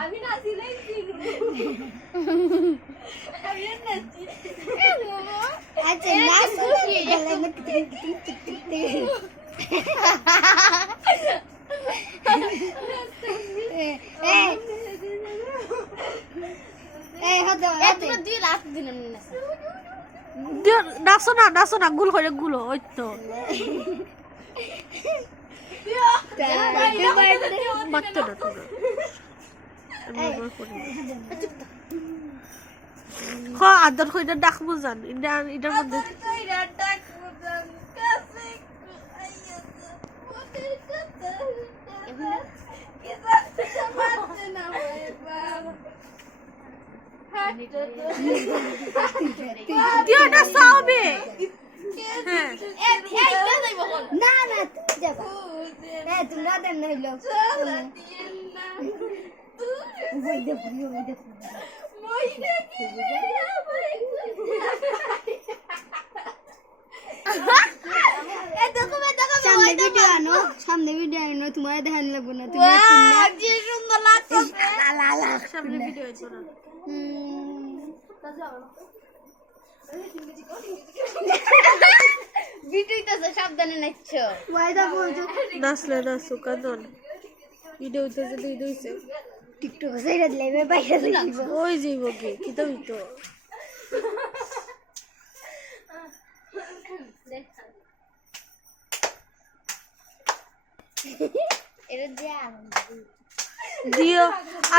আমি নাচিলেই চিনু আমি নাচি আচ্ছা নাচ গলা মত নাচো না গুল করে গুলো ওই তো মারতে না তোমরা আদর কইরা ডাকবো জান এটার মধ্যে দিও না সাবে হ্যাঁ না না তুমি যাবা হ্যাঁ তোমরা দেন না হইলো ওই দেখো সামনে ভিডিও আনো তোমার দেখান লাগবো না তুমি সামনে ভিডিও হইতো না সাবধানে নাচছো ওয়াইদা বলছো নাচলে নাচো কাঁদন ভিডিও হইতেছে ভিডিও হইছে টিকটক সাইরা দিলে বাইরে দিব ওই যাইব কি তো হইতো দিও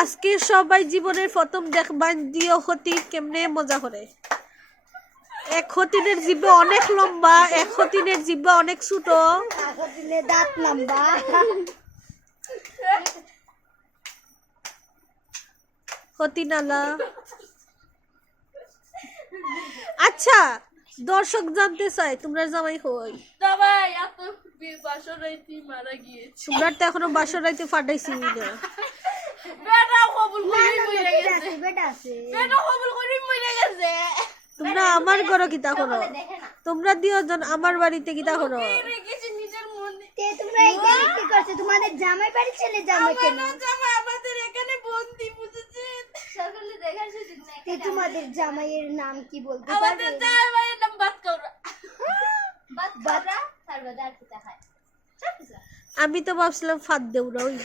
আজকে সবাই জীবনের প্রথম দেখবান দিও হতি কেমনে মজা করে এক হতিনের জিব্বা অনেক লম্বা এক হতিনের জিব্বা অনেক ছোট হতিনের দাঁত লম্বা হতিনালা আচ্ছা দর্শক জানতে চাই তোমরা জামাই হই জামাই এত বাসর রাইতে মারা গিয়েছে তোমরা তো এখনো বাসর রাইতে ফাটাইছি না বেটা কবুল করি মরে গেছে বেটা আছে বেটা কবুল করি মরে গেছে তোমরা আমার ঘরে কিতা করো তোমরা দিও জন আমার বাড়িতে কিতা করো রেখেছি নিজের মনে তে তোমরা এখানে কি করছো তোমাদের জামাই বাড়ি চলে যাবে কেন জামাই আমাদের এখানে বন্দি বুঝেছেন সকলে দেখার সুযোগ নাই তে তোমাদের জামাইয়ের নাম কি বলতে আমাদের পারবে জামাইয়ের নাম বাত করা বাত করা সর্বদা কিতা খায় আমি তো ভাবছিলাম ফাদ দেউরা হইব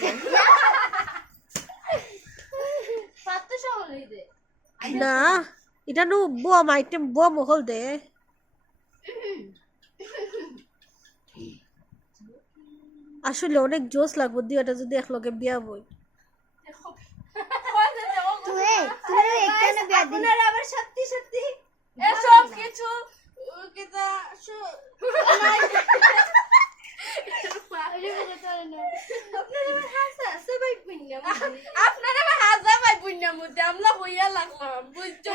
ফাত তো সহল হইবে না এটা নো বম আইটেম বম হল দে আসলে অনেক জোশ লাগবে দিওটা যদি একলগে বিয়া বই তুই এখানে বিয়া দিন আপনারা আবার সত্যি সত্যি এসব কিছু কিতা আপনারা হাসা ভাই বুঝলাম আমরা হইয়া লাগলাম বুঝছো